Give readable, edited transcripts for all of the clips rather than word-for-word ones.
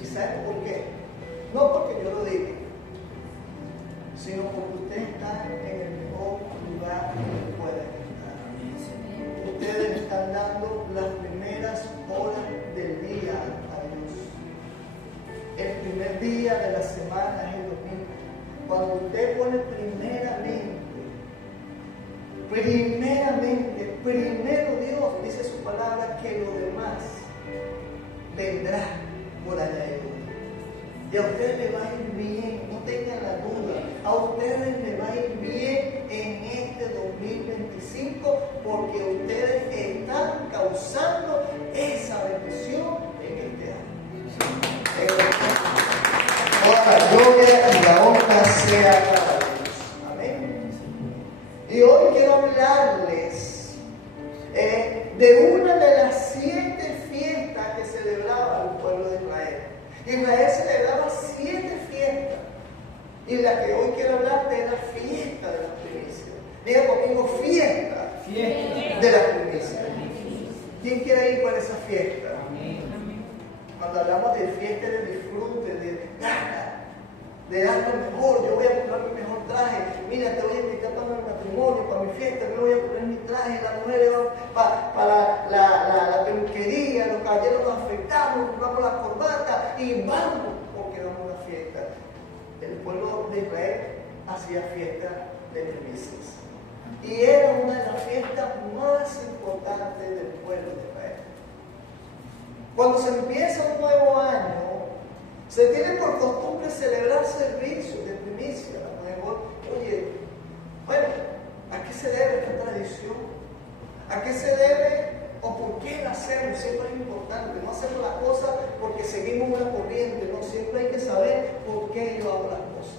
¿Y saben por qué? No porque yo lo diga, sino porque ustedes están en el mejor lugar que pueden estar. Ustedes están dando las primeras horas del día a Dios. El primer día de la semana es el domingo. Cuando usted pone primero Dios, dice su palabra, que lo demás vendrá por añadidura. Y a ustedes les va a ir bien, no tengan la duda. A ustedes les va a ir bien en este 2025 porque ustedes están causando esa bendición en este año. Toda la gloria y la honra sea para Dios. Amén. Y hoy quiero hablarles de una de las 7 fiestas que celebraba el pueblo de Israel. Israel celebraba 7 fiestas. Y la que hoy quiero hablarte es la fiesta de las primicias. Diga conmigo, fiesta de las primicias. ¿Quién quiere ir para esa fiesta? Cuando hablamos de fiesta, de disfrute, de dar lo mejor, yo voy a comprar mi mejor traje, mira, te voy a invitar para mi matrimonio, para mi fiesta, yo voy a poner mi traje, las mujeres van para la peluquería, los caballeros nos afeitamos, compramos la corbata y vamos, porque vamos a una fiesta. El pueblo de Israel hacía fiesta de primicias y era una de las fiestas más importantes del pueblo de Israel. Cuando se empieza un nuevo año, se tiene por costumbre celebrar servicios de primicia. Oye, bueno, ¿a qué se debe esta tradición? ¿A qué se debe o por qué la hacemos? Siempre es importante. No hacemos las cosas porque seguimos una corriente, no, siempre hay que saber por qué yo hago las cosas.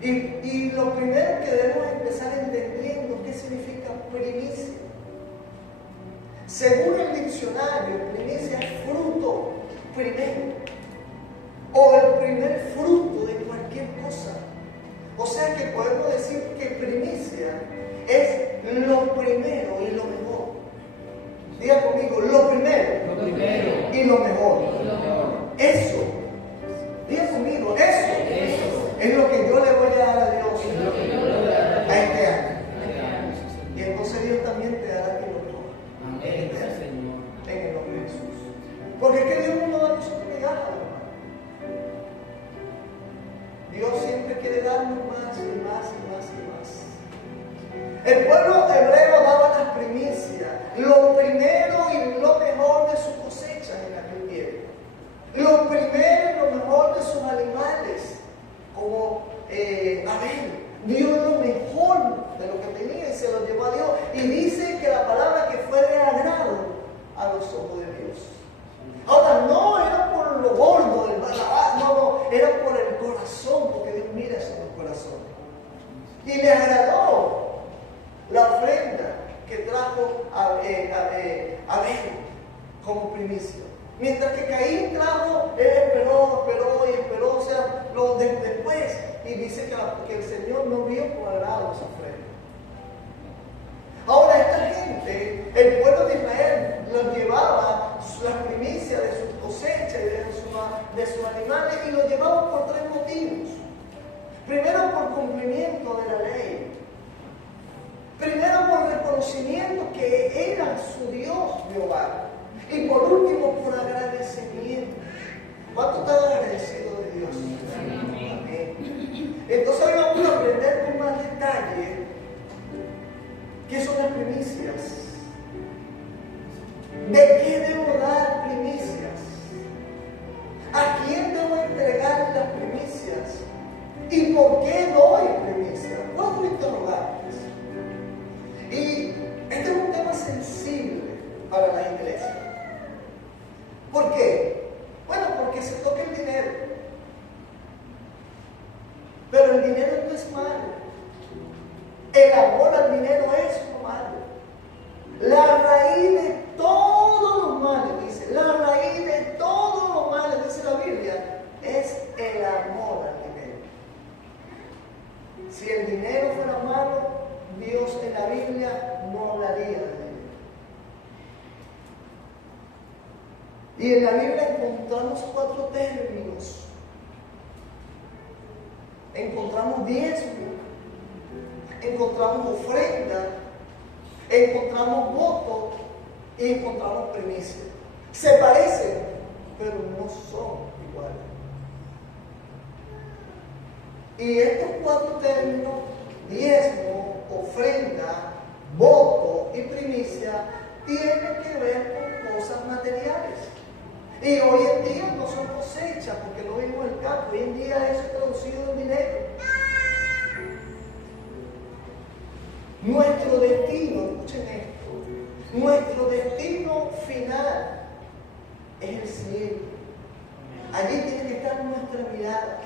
Y lo primero que debemos empezar entendiendo qué significa primicia. Según el diccionario, primicia es fruto primero, o el primer fruto de cualquier cosa. O sea que podemos decir que primicia es lo primero y lo mejor. Diga conmigo, lo primero y lo mejor. Eso, diga conmigo, eso es lo que yo le voy a dar a Dios a este año. Y entonces Dios también te dará a ti lo mejor en el nombre de Jesús. Porque es que Dios no nos da a nosotros migajas. Dios siempre quiere darnos más y más y más y más. El pueblo hebreo daba las primicias, lo primero y lo mejor de sus cosechas en aquel tiempo. Lo primero y lo mejor de sus animales, como Abel. Dio lo mejor de lo que tenía y se lo llevó a Dios. Y dice que la palabra que fue de agrado a los ojos de Dios. Ahora, no era por lo gordo del barrabás, no, era por el corazón, porque Dios mira sobre el corazón. Y le agradó la ofrenda que trajo Abel como primicia. Mientras que Caín trajo, él esperó, o sea, después, y dice que el Señor no vio con agrado esa ofrenda. Ahora, esta gente, el pueblo de Israel, los llevaba las primicias de sus cosechas y de sus animales, y lo llevaban por 3 motivos. Primero, por cumplimiento de la ley. Primero, por reconocimiento que era su Dios Jehová. Y por último, por agradecimiento. ¿Cuánto están agradecidos de Dios? Amén. Entonces hoy vamos a aprender con más detalle qué son las primicias. ¿De qué debo dar primicias? ¿A quién debo entregar las primicias? ¿Y por qué doy primicias? 4 interrogantes. Y este es un tema sensible para la iglesia. ¿Por qué? Bueno, porque se toca el dinero. Pero el dinero no es malo. El amor al dinero es lo malo. La raíz de todos los males, dice, la raíz de todos los males, dice la Biblia, es el amor al dinero. Si el dinero fuera malo, Dios en la Biblia no hablaría de dinero. Y en la Biblia encontramos 4 términos. Encontramos diezmo, encontramos ofrenda, encontramos voto y encontramos primicia. Se parecen, pero no son iguales. Y estos 4 términos, diezmo, ofrenda, voto y primicia, tienen que ver con cosas materiales. Y hoy en día no son cosechas porque no vivimos en el campo. Hoy en día eso es traducido en dinero. Nuestro destino, escuchen esto, nuestro destino final es el cielo. Allí tiene que estar nuestra mirada.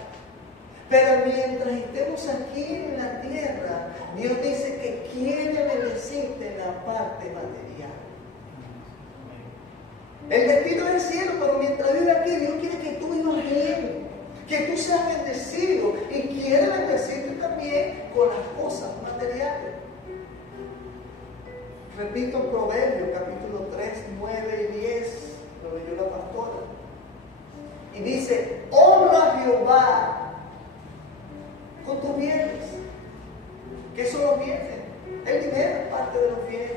Pero mientras estemos aquí en la tierra, Dios dice que quiere bendecirte en la parte material. El destino es el cielo, pero mientras vive aquí, Dios quiere que tú vivas bien, que tú seas bendecido y quiere bendecirte también con las cosas materiales. Repito Proverbios, capítulo 3, 9 y 10, lo leyó la pastora. Y dice, honra a Jehová con tus bienes. ¿Qué son los bienes? El dinero es parte de los bienes.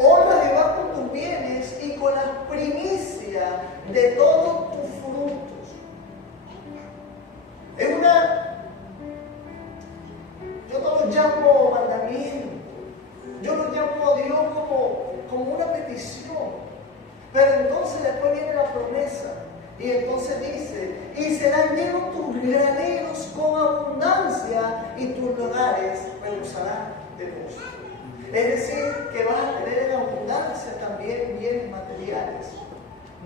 Honra a Jehová con tus bienes y con las primicias de todos tus frutos. Es yo no lo llamo mandamiento, yo lo llamo a Dios como una petición. Pero entonces después viene la promesa. Y entonces dice, y serán llenos tus graneros con abundancia y tus lugares rebosarán de gozo. Es decir, que vas a tener en abundancia también bienes materiales.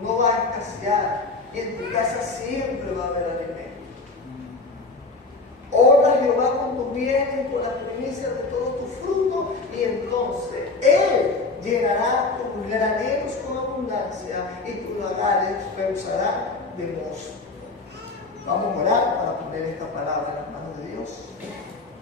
No va a escasear y en tu casa siempre va a haber alimento. Honra a Jehová con tus bienes, con las primicias de todos tus frutos, y entonces Él llenará tus graneros con abundancia y tus lagares rebosarán de gozo. Vamos a orar para poner esta palabra en las manos de Dios.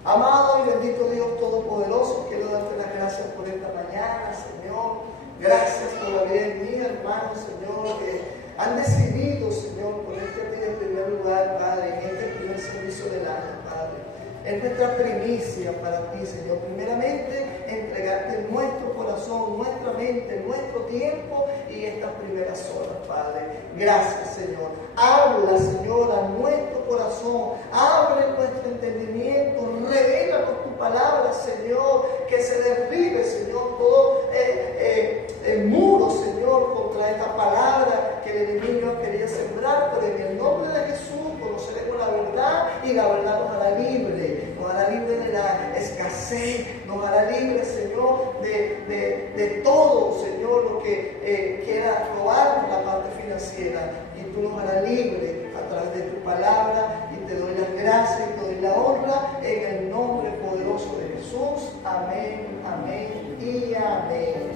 Amado y bendito Dios Todopoderoso, quiero darte las gracias por esta mañana, Señor. Gracias por la vida de mi hermano, Señor, que han decidido, Señor, ponerte a ti en primer lugar, Padre, en este primer servicio del año, Padre. Es nuestra primicia para ti, Señor. Primeramente, entregarte nuestro corazón, nuestra mente, nuestro tiempo y estas primeras horas, Padre. Gracias, Señor. Habla, Señor, a nuestro corazón. Abre nuestro entendimiento. Revela por tu palabra, Señor, que se derribe, Señor, todo el muro, Señor, contra esta palabra que el enemigo quería sembrar. Pero en el nombre de Jesús conoceremos la verdad y la verdad nos hará libre. Nos hará libre de la escasez, nos hará libre, Señor, de todo, Señor, lo que quiera robar la parte financiera. Y tú nos harás libre a través de tu palabra. Y te doy las gracias y te doy la honra en el nombre poderoso de Jesús. Amén, amén y amén.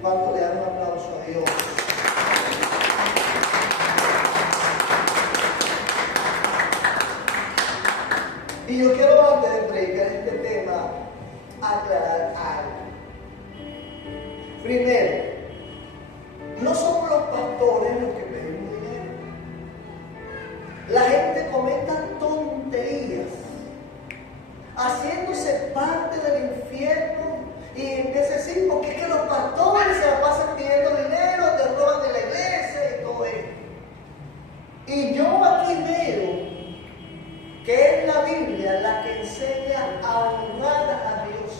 ¿Cuánto le dan un aplauso a Dios? Y yo quiero, antes de predicar este tema, aclarar algo. Primero, no somos los pastores los que pedimos dinero. La gente comenta tonterías, haciéndose parte del infierno, y empieza a decir, porque es que los pastores se la pasan pidiendo dinero, te roban de la iglesia y todo esto. Y yo aquí veo que es la Biblia la que enseña a honrar a Dios.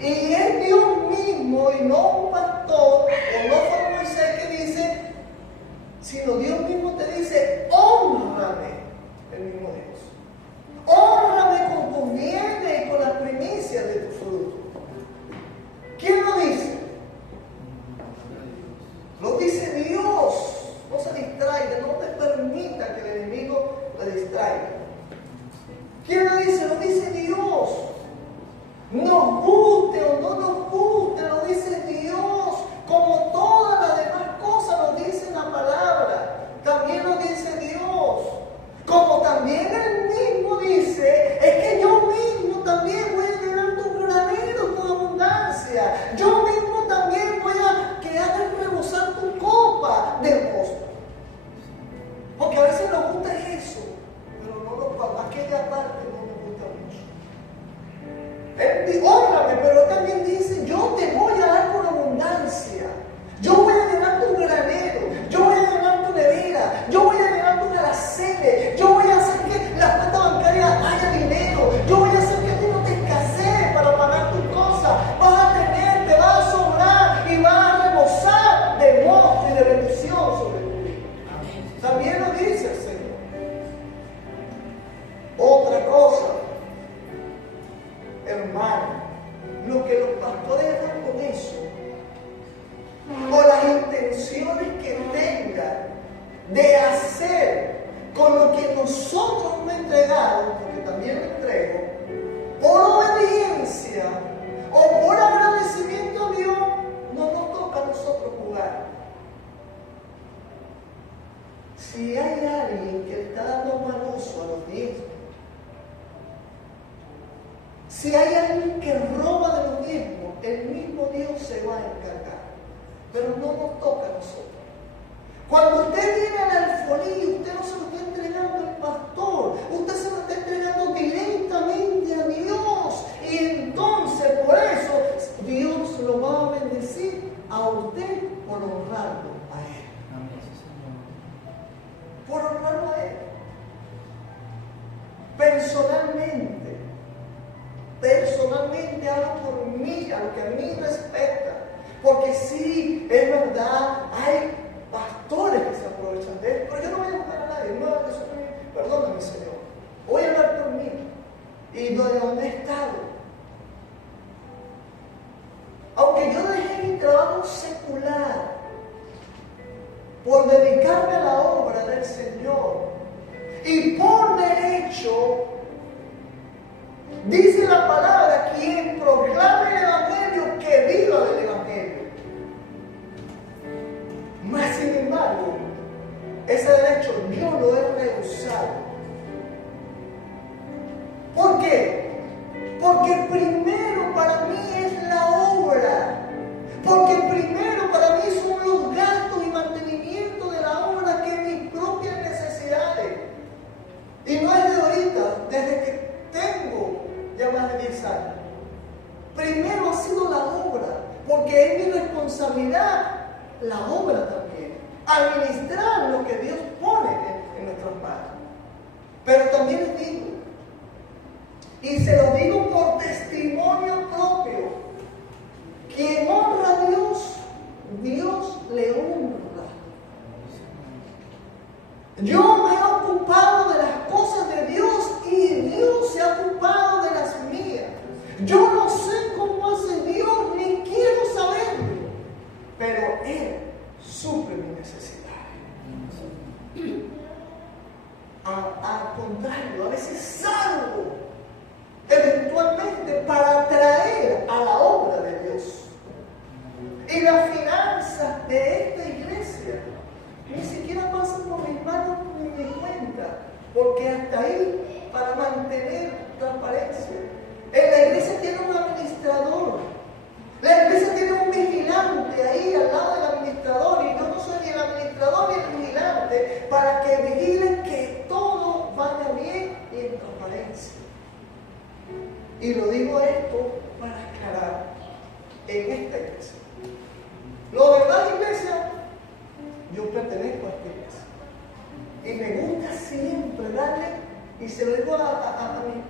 Y es Dios mismo y no un pastor, o no fue Moisés que dice, sino Dios mismo te dice, hónrame, el mismo Dios. Hónrame con tus bienes y con las primicias de tu fruto. ¿Quién lo dice? Lo dice Dios. No se distraiga, no te permita que el enemigo te distraiga. ¿Quién lo dice? Lo dice Dios. Nos guste o no nos guste, lo dice Dios. Como todas las demás cosas lo dice la palabra, también lo dice Dios. Como también Él mismo dice, es que yo mismo también voy a llenar tus graneros con abundancia. Yo mismo también voy a que hagas rebosar tu copa de de bendición sobre tu vida. También lo dice el Señor. Otra cosa, hermano, lo que los pastores dan con eso, o las intenciones que tengan de hacer con lo que nosotros me entregamos, porque también lo entrego, por obediencia o por agradecimiento a Dios, no nos toca a nosotros jugar. Si hay alguien que le está dando mal uso a los diezmos, si hay alguien que roba de los diezmos, el mismo Dios se va a encargar. Pero no nos toca a nosotros. Cuando usted viene al alfolí, usted no se lo está entregando al pastor, usted se lo está entregando directamente a Dios. Y entonces, por eso, Dios lo va a bendecir a usted por honrarlo a Él. Por honrarlo a Él. Personalmente hablo por mí, a lo que a mí respecta. Porque sí, es verdad, hay pastores que se aprovechan de él, pero yo no voy a juzgar a nadie, no, perdóname, Señor. Voy a hablar por mí y de donde he estado. Aunque yo dejé mi trabajo secular por dedicarme a la obra del Señor, y por derecho, dice la palabra, quien proclame el Evangelio, que viva del Evangelio. Mas sin embargo, ese derecho yo lo he rehusado. ¿Por qué? Porque primero para mí es la obra. Porque primero para mí son los gastos y mantenimiento de la obra que mis propias necesidades. Y no es de ahorita, desde que tengo ya más de 10 años. Primero ha sido la obra, porque es mi responsabilidad la obra también. Administrar lo que Dios pone en nuestras manos. Pero también les digo, y se lo digo por testimonio propio, quien honra a Dios, Dios le honra. Yo me he ocupado de las cosas de Dios y Dios se ha ocupado de las mías. Yo no sé cómo hace Dios, ni quiero saberlo, pero Él suple mi necesidad. Al contrario, a veces salgo eventualmente para atraer a la obra de Dios. Y las finanzas de esta iglesia ni siquiera pasan por mis manos ni mi cuenta, porque hasta ahí, para mantener transparencia, en la iglesia tiene un administrador, la iglesia tiene un vigilante ahí al lado del administrador, y yo no soy ni el administrador ni el vigilante, para que vigilen que todo vaya bien y en transparencia. Y lo digo esto para aclarar en esta iglesia. Lo verdad, iglesia, yo pertenezco a esta iglesia. Y me gusta siempre darle, y se lo digo a mí,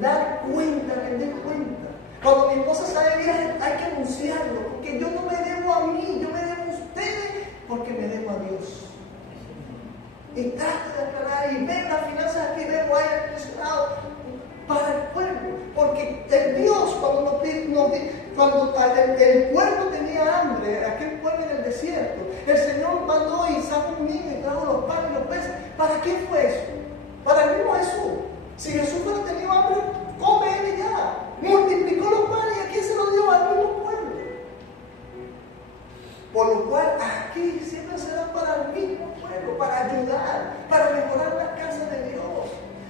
dar cuenta, rendir cuenta. Cuando mi esposa sale de viaje hay que anunciarlo, porque yo no me debo a mí, yo me debo a ustedes, porque me debo a Dios. Y trato de aclarar, y ven las finanzas aquí, veo aire acondicionado para el pueblo, porque el Dios cuando el pueblo tenía hambre, aquel pueblo en el desierto, el Señor mandó y sacó un niño y trajo los panes y los peces. ¿Para qué fue eso? Para el mismo Jesús. Si Jesús hubiera tenido hambre, come él y ya. Multiplicó los panes y aquí se los dio al mismo pueblo. Por lo cual aquí siempre será para el mismo pueblo, para ayudar, para mejorar la casa de Dios.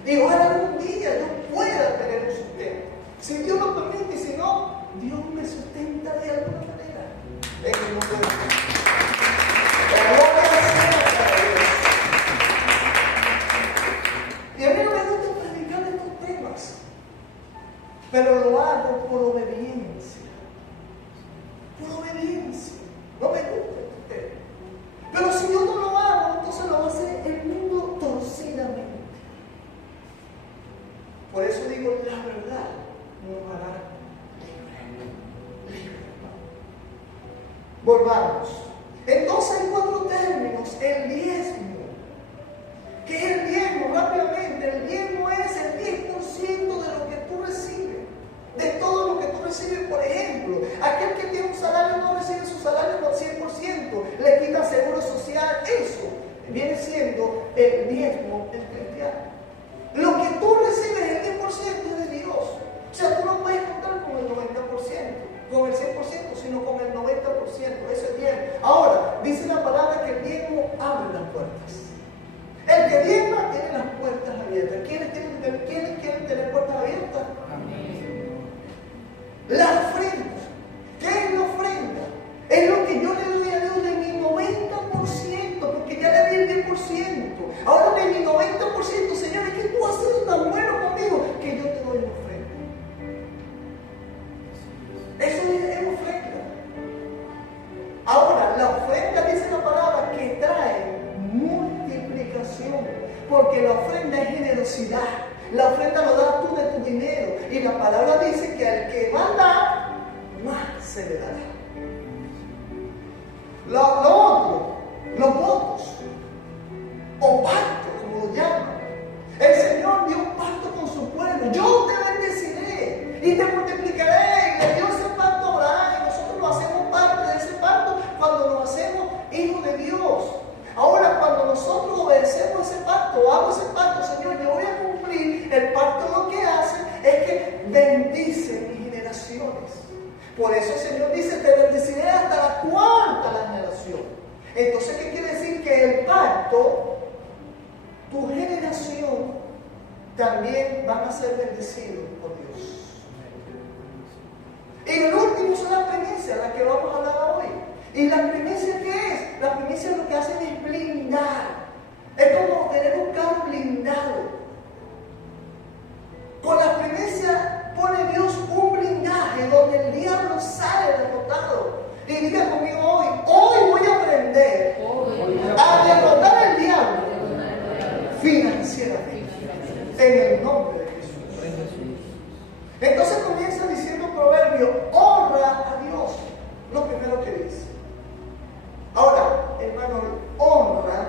Y ojalá algún día yo pueda tener un sustento. Si Dios lo permite, y si no, Dios me sustenta de alguna manera. En el nombre de Dios. Y a mí no me gusta predicar estos temas, pero lo hago por obediencia. Por obediencia. No me gusta este tema. Pero si yo no lo hago, entonces lo va a hacer el mundo torcidamente. Por eso digo, la verdad nos hará libre. Volvamos. Entonces hay 4 términos. El diezmo. ¿Qué es el diezmo? Rápidamente, el diezmo es el 10% de lo que tú recibes. De todo lo que tú recibes. Por ejemplo, aquel que tiene un salario no recibe su salario por 100%, le quita seguro social. Eso viene siendo el diezmo del cristiano. Lo que tú recibes, el 10% es de Dios. O sea, tú no puedes contar con el 90%, con el 100%, sino con el 90%. Eso es diezmo. Ahora, dice la palabra que el diezmo abre las puertas. El que diezma tiene las puertas abiertas. ¿Quiénes quieren tener puertas abiertas? Amén. La ofrenda. ¿Qué es la ofrenda? Es lo que yo le doy a Dios de mi 90%, porque ya le di el 10%. Ahora de mi 90%, Señor, es que tú has sido tan bueno conmigo que yo te doy una ofrenda. Eso es ofrenda. Ahora, la ofrenda, dice la palabra, que trae multiplicación, porque la ofrenda es generosidad. La ofrenda lo das tú de tu dinero, y la palabra dice que al que va a dar, más se le dará. Lo otro, los votos o pacto, como lo llaman. El Señor dio un pacto con su pueblo. Yo te bendeciré y te multiplicaré. Y le dio ese pacto a Abraham, y nosotros nos hacemos parte de ese pacto cuando nos hacemos hijos de Dios. Ahora, cuando nosotros obedecemos ese pacto, hago ese pacto, Señor, yo voy a cumplir. El pacto lo que hace es que bendice mis generaciones. Por eso el Señor dice, te bendeciré hasta la 4ª generación. Entonces, ¿qué quiere decir? Que el pacto, tu generación, también van a ser bendecidos por Dios. Y el último son las primicias, las que vamos a hablar hoy. ¿Y la primicia qué es? La primicia lo que hacen es blindar. Es como tener un carro blindado. Con la primicia pone Dios un blindaje donde el diablo sale derrotado. Y diga conmigo hoy voy a aprender a derrotar al diablo financieramente. En el nombre de Jesús. Entonces comienza diciendo Proverbio, honra a Dios. Lo primero que dice. Ahora, hermano, honra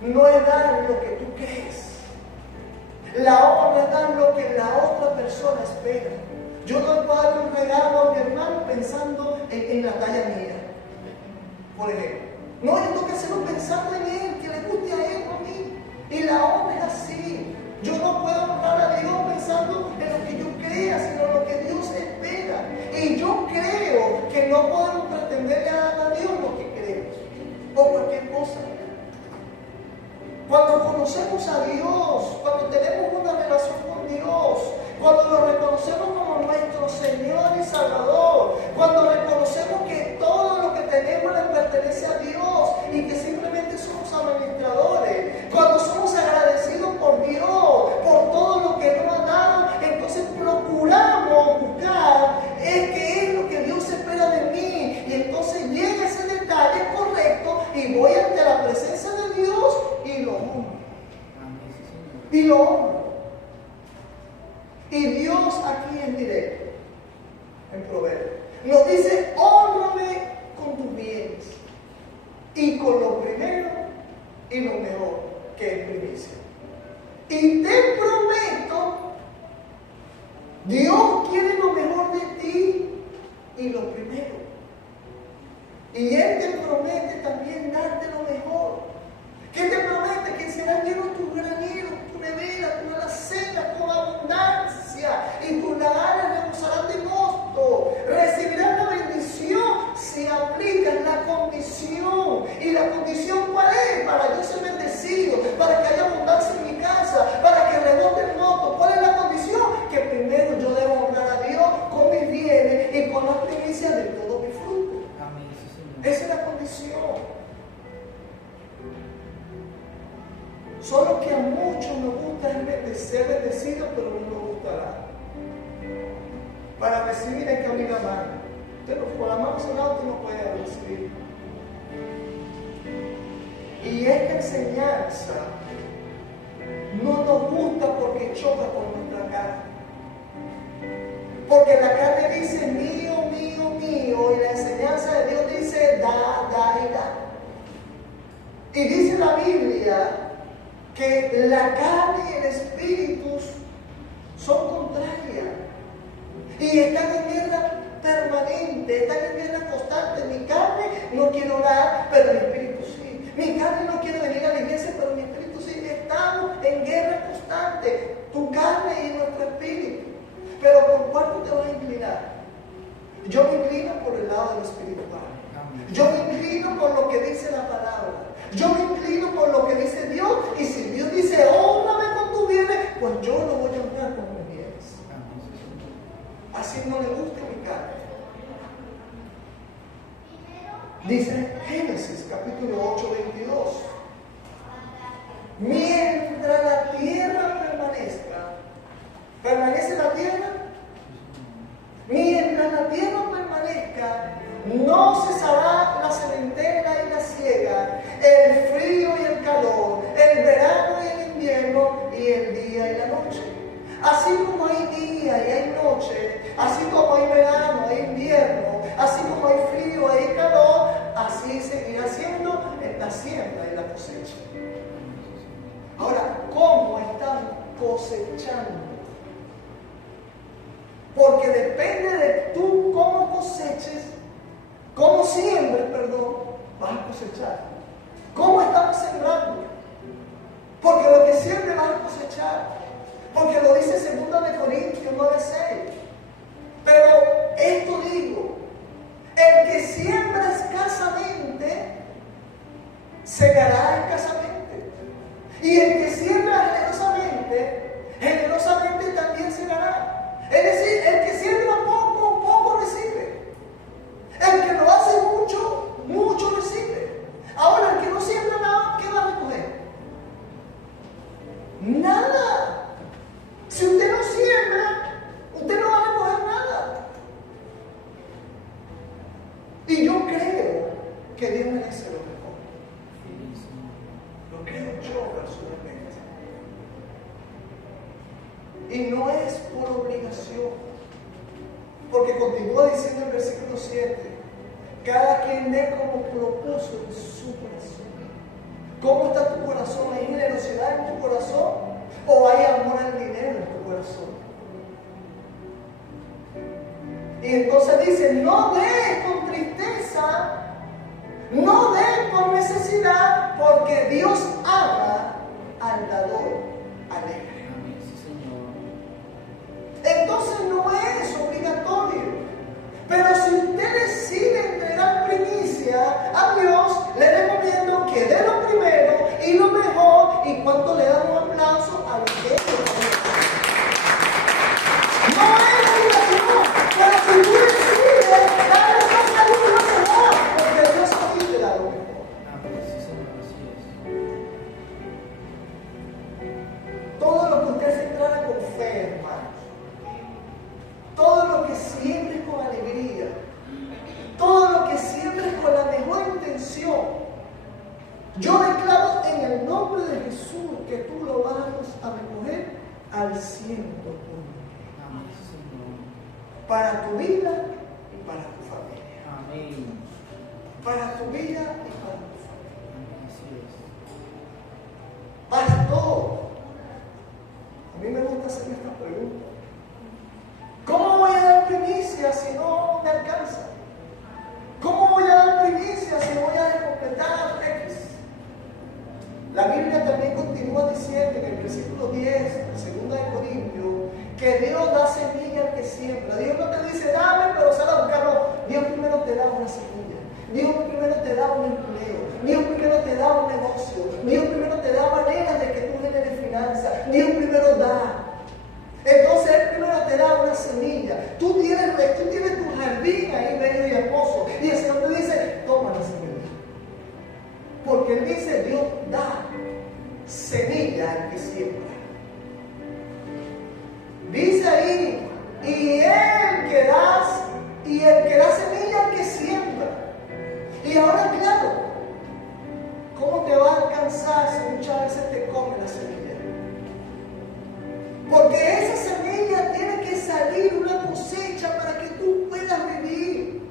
no es dar lo que tú crees. La honra es dar lo que la otra persona espera. Yo no puedo dar un regalo a mi hermano pensando en la talla mía, por ejemplo. No, yo tengo que hacerlo pensando en él, que le guste a él o a mí. Y la honra es así. Yo no puedo honrar a Dios pensando en lo que yo crea, sino en lo que Dios espera. Y yo creo que no podemos pretenderle a dar a Dios lo que queremos o cualquier cosa. Cuando conocemos a Dios, cuando tenemos una relación con Dios, cuando lo reconocemos como nuestro Señor y Salvador, cuando reconocemos que todo lo que tenemos le pertenece a Dios y que simplemente somos administradores, cuando somos agradecidos por Dios, por todo lo que nos ha dado, entonces procuramos buscar qué es lo que Dios espera de mí, y entonces llega ese detalle correcto y voy ante la presencia de Dios y lo honro. Y lo honro. Y Dios aquí en directo, en Proverbios, nos dice, hónrame con tus bienes y con lo primero y lo mejor, que es primicia. Y te prometo, Dios quiere lo mejor de ti y lo primero. Y Él te promete también darte lo mejor. ¿Qué te promete? Que serán llenos tus graneros, tu nevera, tu alacena con abundancia, y tus lagares rebosarán de mosto. Recibirás la bendición si aplicas la condición. ¿Y la condición cuál es? Para yo ser bendecido, para que haya abundancia en mi casa, para que rebote el mosto. ¿Cuál es la condición? Que primero yo debo honrar a Dios con mis bienes y con las primicias de todo mi fruto. Amén. Esa es la condición. Solo que a muchos nos gusta ser bendecidos, pero no nos gustará. Para recibir hay que abrir la mano. Pero con la mano cerrada usted no puede recibir. Y esta enseñanza no nos gusta porque choca con nuestra carne. Porque la carne dice mío, mío, mío. mío y la enseñanza de Dios dice da, da y da. Y dice la Biblia que la carne y el espíritu son contrarias y están en guerra permanente, están en guerra constante. Mi carne no quiere orar, pero mi espíritu sí. Mi carne no quiere venir a la iglesia, pero mi espíritu sí. Estamos en guerra constante, tu carne y nuestro espíritu. Pero ¿por cuál tú te vas a inclinar? Yo me inclino por el lado del espiritual. Yo me inclino por lo que dice la palabra. Yo me inclino por lo que dice Dios. Y si Dios dice, honrame con tus bienes, pues yo lo voy a honrar con mis bienes. Así no le gusta mi carne. Dice Génesis capítulo 8, 22. Mientras la tierra permanezca, ¿permanece la tierra? Mientras la tierra permanezca, no cesará la sementera y la siega, el frío y el calor, el verano y el invierno, y el día y la noche. Así como hay día y hay noche, así como hay verano, hay invierno, así como hay frío, hay calor, así seguirá siendo en la siembra y la cosecha. Ahora, ¿cómo están cosechando? Porque depende de tú cómo coseches, cómo siembres, vas a cosechar. ¿Cómo estamos sembrando? Porque lo que siembres vas a cosechar. Porque lo dice 2 Corintios 9:6. Pero esto digo, el que siembra escasamente, segará escasamente. Y el que siembra generosamente, generosamente también segará. Es decir, el que siembra poco, poco recibe. El que lo hace mucho, mucho recibe. Ahora, el que no siembra nada, ¿qué va a recoger? Nada. Si usted no siembra, usted no va a recoger nada. Y yo creo que Dios merece lo mejor. Lo creo yo personalmente. Y no es por obligación. Porque continúa diciendo el versículo 7. Cada quien dé como propuso en su corazón. ¿Cómo está tu corazón? ¿Hay generosidad en tu corazón? ¿O hay amor al dinero en tu corazón? Y entonces dice, no des con tristeza, no des con necesidad, porque Dios ama al dador alegre. Entonces no es obligatorio. Pero si usted decide entregar primicia a Dios, le recomiendo que dé lo primero y lo mejor. ¿Y cuánto le dan un aplauso a los que no es obligación? Pero si tú decides darle más a Dios, lo mejor, porque Dios a ti te da lo mejor. Todo lo que usted se entrara con fe, hermanos. Todo lo que siembres con alegría, todo lo que siembres con la mejor intención, yo declaro en el nombre de Jesús que tú lo vas a recoger al 100%. Para tu vida y para tu familia. Amén. Para tu vida y para tu familia. Pastor, a mí me gusta hacer esta pregunta. ¿Cómo voy a dar primicia si no me alcanza? ¿Cómo voy a dar primicia si voy a completar X? La Biblia también continúa diciendo en el versículo 10, de 2 Corintios, que Dios da semilla al que siembra. Dios no te dice, dame, pero sal a buscarlo. Dios primero te da una semilla. Dios primero te da un empleo. Dios primero te da un negocio. Dios primero te da maneras de que tú generes finanzas. Dios primero da. Entonces Él primero te da una semilla. Tú tienes tu jardín ahí bello y hermoso. Y el Señor te dice, toma la semilla. Porque Él dice, Dios da semilla al que siembra. Dice ahí, y el que da semilla al que siembra. Y ahora claro, ¿cómo te va a alcanzar si muchas veces te come la semilla? Porque esa semilla tiene que salir una cosecha para que tú puedas vivir.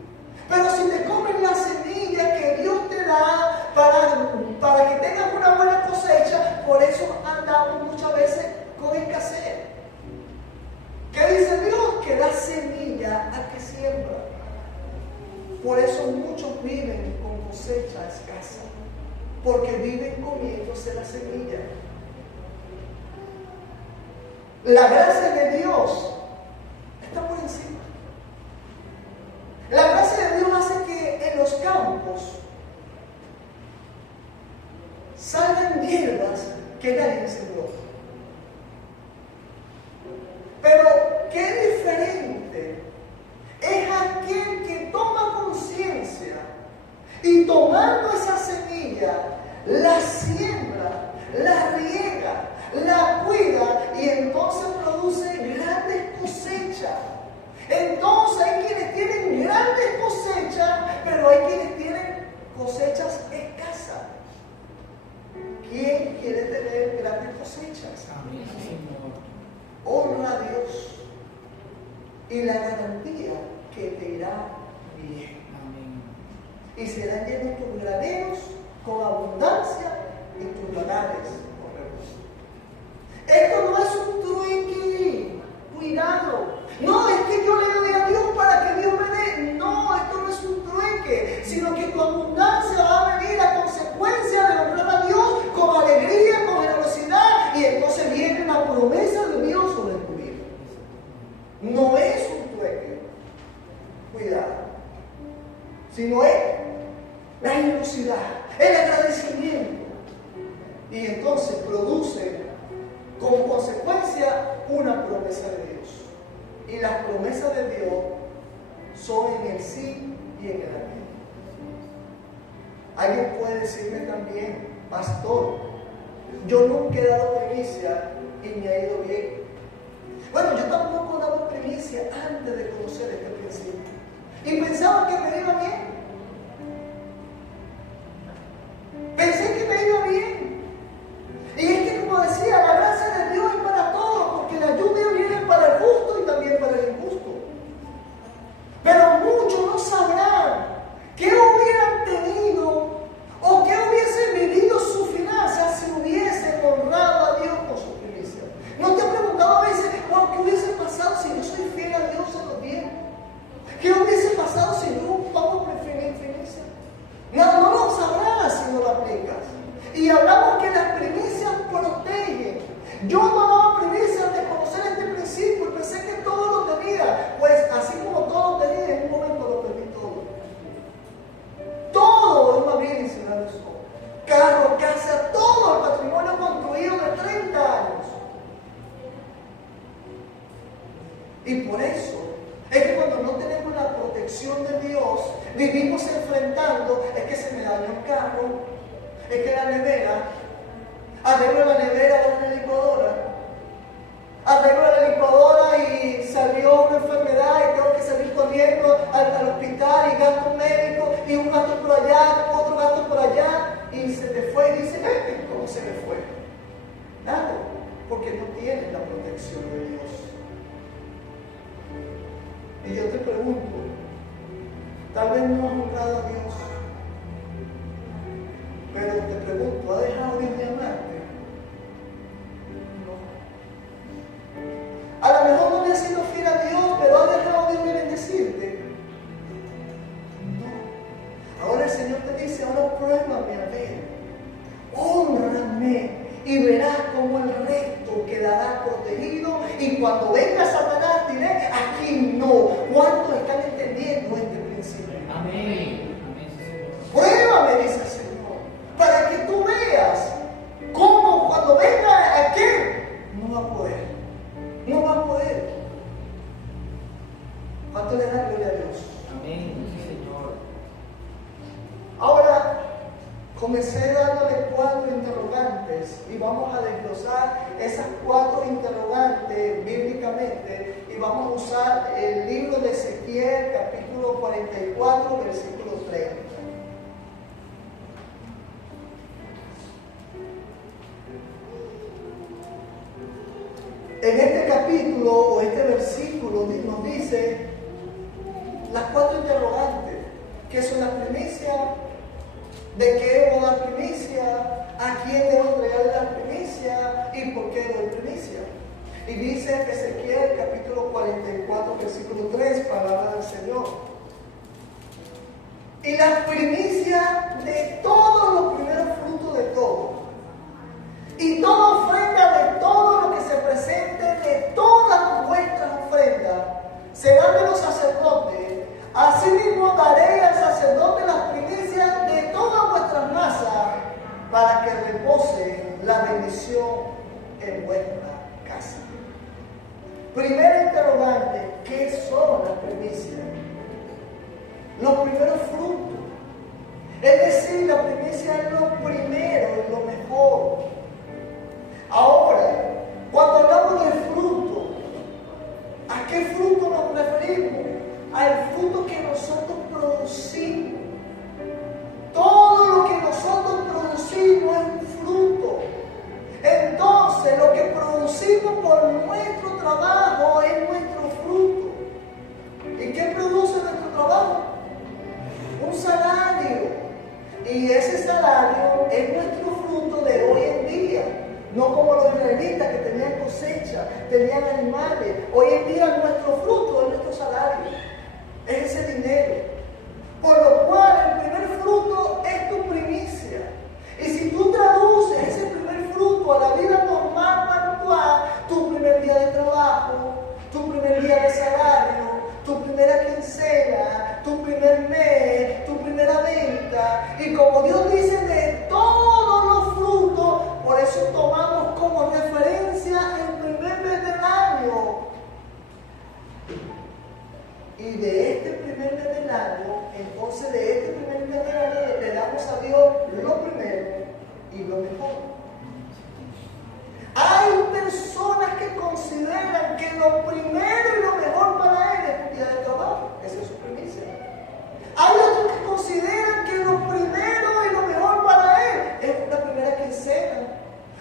las casas, porque viven comiéndose la semilla. La gracia de Dios está por encima. La gracia de Dios hace que en los campos salgan hierbas que nadie sembró. Pero qué diferente es aquel que toma conciencia y tomando esa semilla, la siembra, la riega, la cuida y entonces produce grandes cosechas. Entonces hay quienes tienen grandes cosechas, pero hay quienes tienen cosechas escasas. ¿Quién quiere tener grandes cosechas? Amén, Señor. Honra a Dios y la garantía que te irá bien. Amén. Y serán llenos tus graneros con abundancia y tus lagares con recursos. Esto no es un trueque. Cuidado. No, es que yo le doy a Dios para que Dios me dé. No, esto no es un trueque, sino que tu abundancia va a venir a consecuencia de honrar a Dios con alegría, con generosidad, y entonces viene la promesa de Dios sobre tu vida. No es un trueque. Cuidado. Sino es la generosidad, el agradecimiento. Y entonces produce como consecuencia una promesa de Dios. Y las promesas de Dios son en el sí y en el amén. Alguien puede decirme también, pastor, yo nunca he dado primicia y me ha ido bien. Bueno, yo tampoco he dado primicia antes de conocer este principio. Y pensaba que me iba bien. Pensé que me iba bien. Y es que, como decía, la gracia de Dios es para todos, porque la lluvia viene para el justo y también para el injusto. Pero muchos no sabrán qué hubieran tenido o qué hubiesen vivido su finanza si hubiesen honrado a Dios con su primicia. ¿No te has preguntado a veces, bueno, qué hubiese pasado si yo soy fiel a Dios en los bienes? ¿Qué hubiese pasado si yo pago primicia? No lo sabrás si no lo aplicas. Y hablamos que las primicias protegen. Yo no daba primicias de conocer este principio y pensé que todo lo tenía. Pues así como todo lo tenía, en un momento lo perdí todo. Todo es una vida sin la luz. Carro, casa, todo el patrimonio construido de 30 años. Y por eso es que cuando no tenemos la protección de Dios, vivimos enfrentando, es que se me dañó el carro, es que la nevera, arreglo la nevera de una licuadora, arreglo la licuadora y salió una enfermedad y tengo que salir corriendo al hospital y gasto médico y un gasto por allá, otro gasto por allá, y se te fue y dices, ¿cómo se me fue? Nada, porque no tienes la protección de Dios. Y yo te pregunto, tal vez no has honrado a Dios, pero te pregunto, ¿ha dejado Dios de amarte? No. A lo mejor no le has sido fiel a Dios, pero ¿ha dejado Dios de bendecirte? No. Ahora el Señor te dice, ahora pruébame a ver, hónrame y verás cómo el resto quedará protegido, y cuando venga Satanás diré, aquí no. ¿Cuántos están entendiendo este principio? Amén. Pruébame, dice el Señor, para que tú veas cómo cuando venga aquel, no va a poder. No va a poder. ¿Cuánto le da gloria a Dios? Amén, Señor. Ahora, comencé dándole 4 interrogantes y vamos a desglosar esas 4 interrogantes bíblicamente y vamos a usar el libro de Ezequiel, capítulo 44, versículo 30. En este capítulo o este versículo nos dice las 4 interrogantes. ¿Qué son las primicias? ¿De qué debo dar primicia? ¿A quién debo entregarle la primicia? ¿Y por qué doy primicia? Y dice Ezequiel capítulo 44 versículo 3, palabra del Señor. y las primicias de todos los primeros frutos de todo. Y toda ofrenda de todo lo que se presente, de todas vuestras ofrendas, serán de los sacerdotes. Asimismo daréis al sacerdote las primicias de todas vuestras masas, para que repose la bendición en vuestra casa. Primer interrogante, ¿qué son las primicias? Los primeros frutos. Es decir, la primicia es lo primero, es lo mejor. Ahora, cuando hablamos de fruto, ¿a qué fruto nos referimos? Al fruto que nosotros producimos. Todo lo que nosotros producimos es un fruto. Entonces, lo que producimos por nuestro trabajo es nuestro fruto. ¿Y qué produce nuestro trabajo? Un salario. Y ese salario es nuestro fruto de hoy en día. No como los israelitas que tenían cosecha, tenían animales. Hoy en día nuestro fruto es nuestro salario. Es ese dinero. Por lo cual el primer fruto es tu primicia. Y si tú traduces ese primer fruto a la vida normal, actual, tu primer día de trabajo, tu primer día de salario, tu primera quincena, tu primer mes, tu primera venta. Y como Dios dice, de todos los frutos, por eso tomamos como referencia el primer mes del año. Y de este primer mes del año, entonces de este primer mes del año le damos a Dios lo primero y lo mejor. Hay personas que consideran que lo primero y lo mejor para él es un día de trabajo. Esa es su primicia. Hay otros que consideran que lo primero y lo mejor para él es la primera quincena.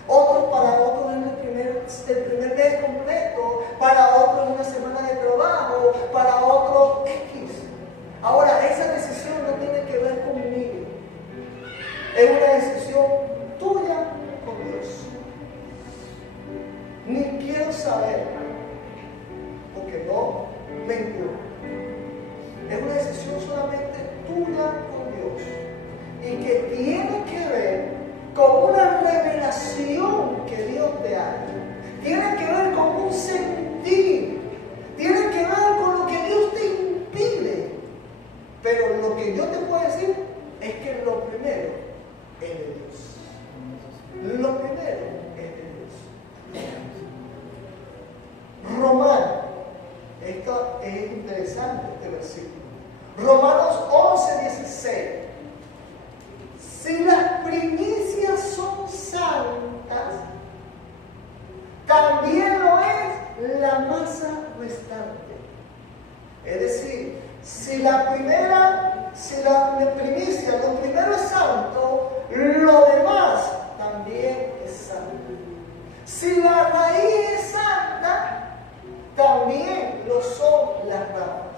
Otros para otros es el primer mes completo, para otros es una semana de trabajo, para otros X. Ahora, esa decisión no tiene que ver conmigo. Es una decisión tuya con Dios. Ni quiero saber, porque no me importa. Es una decisión solamente tuya con Dios y que tiene que ver con una revelación que Dios te haga. Tiene que ver con un sentir. Tiene que ver con lo que Dios te impide. Pero lo que yo te puedo decir es que lo primero es de Dios. Lo primero es de Dios. Romanos. Esto es interesante, este versículo. Romanos 11:16. Si las primicias son santas, también lo es la masa restante. Es decir, si la primicia, lo primero es santo, lo demás también es santo. Si la raíz es santa, también lo son las ramas.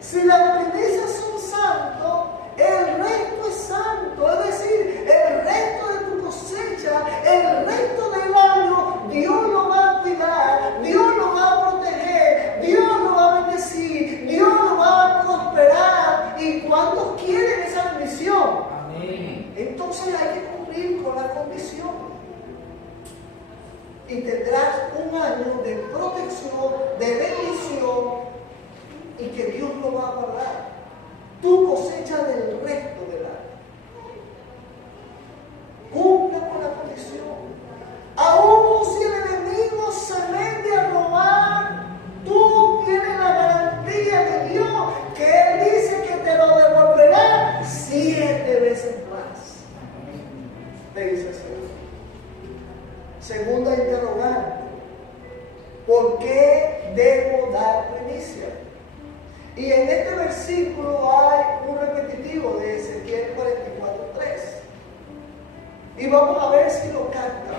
Si las primicias son santos, el resto es santo, es decir, el resto de tu cosecha, el resto del año, Dios lo va a cuidar, Dios lo va a proteger, Dios lo va a bendecir, Dios lo va a prosperar. ¿Y cuántos quieren esa bendición? Amén. Entonces hay que cumplir con la condición. Y tendrás un año de protección, de bendición, y que Dios lo va a guardar. Tu cosecha del resto del año. Cumpla con la condición. Aún si el enemigo se mete a robar, tú tienes la garantía de Dios que Él dice que te lo devolverá 7 veces más. Te dice así. Segunda interrogante. ¿Por qué debo dar primicia? Y en este versículo hay un repetitivo de Ezequiel 44:3. Y vamos a ver si lo capta.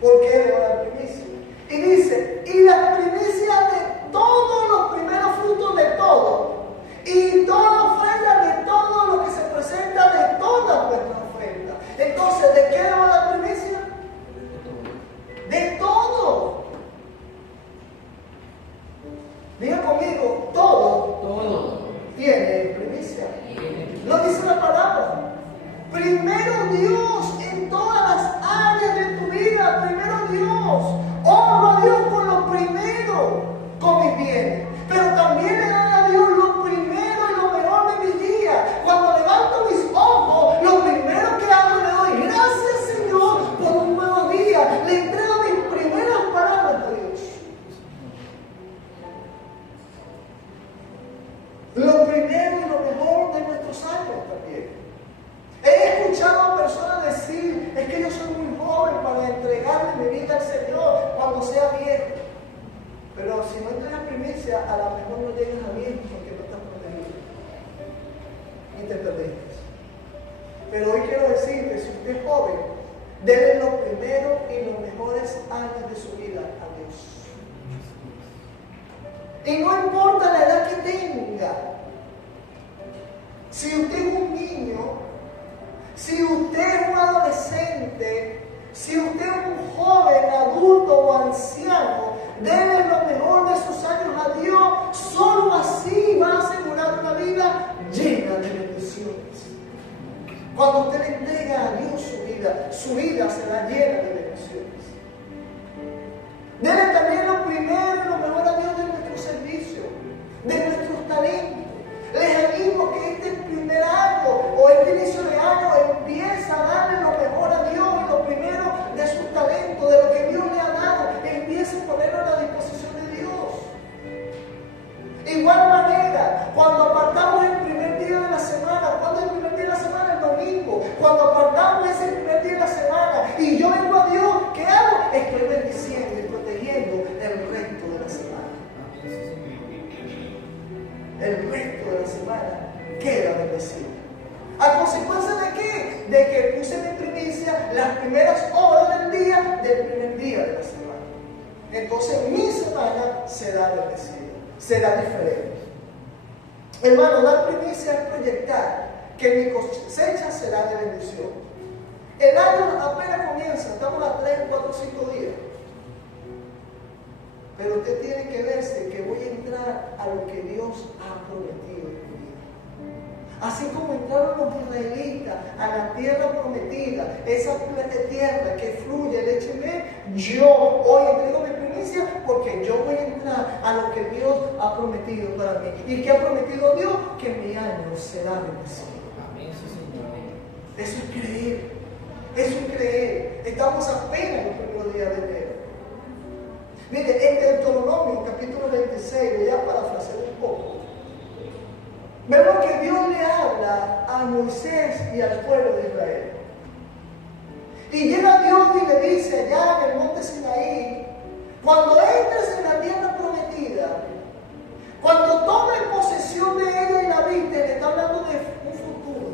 ¿Por qué debo dar primicia? Y dice, y las primicias de todos los primeros frutos de todo, y toda ofrenda de todo lo que se presenta de todas vuestras ofrendas. Entonces, ¿de qué debo dar primicia? De todo. Diga conmigo, todo. Todo. lo dice la palabra. Primero Dios en todas las áreas de tu vida. Primero Dios. Honro a Dios con lo primero, con mis bienes. Pero también le doy a Dios lo primero y lo mejor de mis días. Cuando levanto mis ojos, lo primero que hago le doy gracias, Señor, por un nuevo día. Le entrego mis primeras palabras a Dios. Lo primero y lo mejor de nuestros años también. He escuchado a personas decir, es que yo soy muy joven para entregarle mi vida al Señor cuando sea viejo. Pero si no entregas primicia, a lo mejor no llegas a viejo porque no estás protegido. Y te perdiste. Pero hoy quiero decirte, si usted es joven, dele lo primero y los mejores años de su vida a Dios. Y no importa la edad que tenga. Si usted es un niño, si usted es un adolescente, si usted es un joven, adulto o anciano, dele lo mejor de sus años a Dios. Solo así va a asegurar una vida llena de bendiciones. Cuando usted le entrega a Dios su vida será llena de bendiciones. Dele también lo primero y lo mejor a Dios de nuestro servicio, de nuestros talentos. Les animo que este primer año o este inicio de año empieza a darle lo mejor a Dios y lo primero de sus talentos, de lo que Dios le ha dado, empiece a ponerlo a la disposición de Dios. Igual manera, cuando apartamos el primer día de la semana, ¿cuándo es el primer día de la semana? El domingo. Cuando apartamos ese primer día de la semana y yo vengo a Dios, ¿qué hago? Estoy bendiciendo y protegiendo el resto de la semana. El resto de la semana queda bendecido. ¿A consecuencia de qué? De que puse mi primicia las primeras horas del primer día de la semana. Entonces mi semana será bendecida, será diferente. Hermano, dar primicia es proyectar que mi cosecha será de bendición. El año apenas comienza, estamos a 3, 4, 5 días. Pero usted tiene que verse que voy a entrar a lo que Dios ha prometido en mi vida. Así como entraron los israelitas a la tierra prometida, esa tierra que fluye leche y miel, yo hoy entrego mi primicia porque yo voy a entrar a lo que Dios ha prometido para mí. ¿Y qué ha prometido Dios? Que mi año será bendecido. Amén, sí, Señor. Eso es creer. Eso es creer. Estamos apenas en los primeros días de enero. Mire, en Deuteronomio, capítulo 26, voy a parafrasear un poco. Vemos que Dios le habla a Moisés y al pueblo de Israel. Y llega Dios y le dice allá en el monte Sinaí, cuando entres en la tierra prometida, cuando tomes posesión de ella y la habites, le está hablando de un futuro.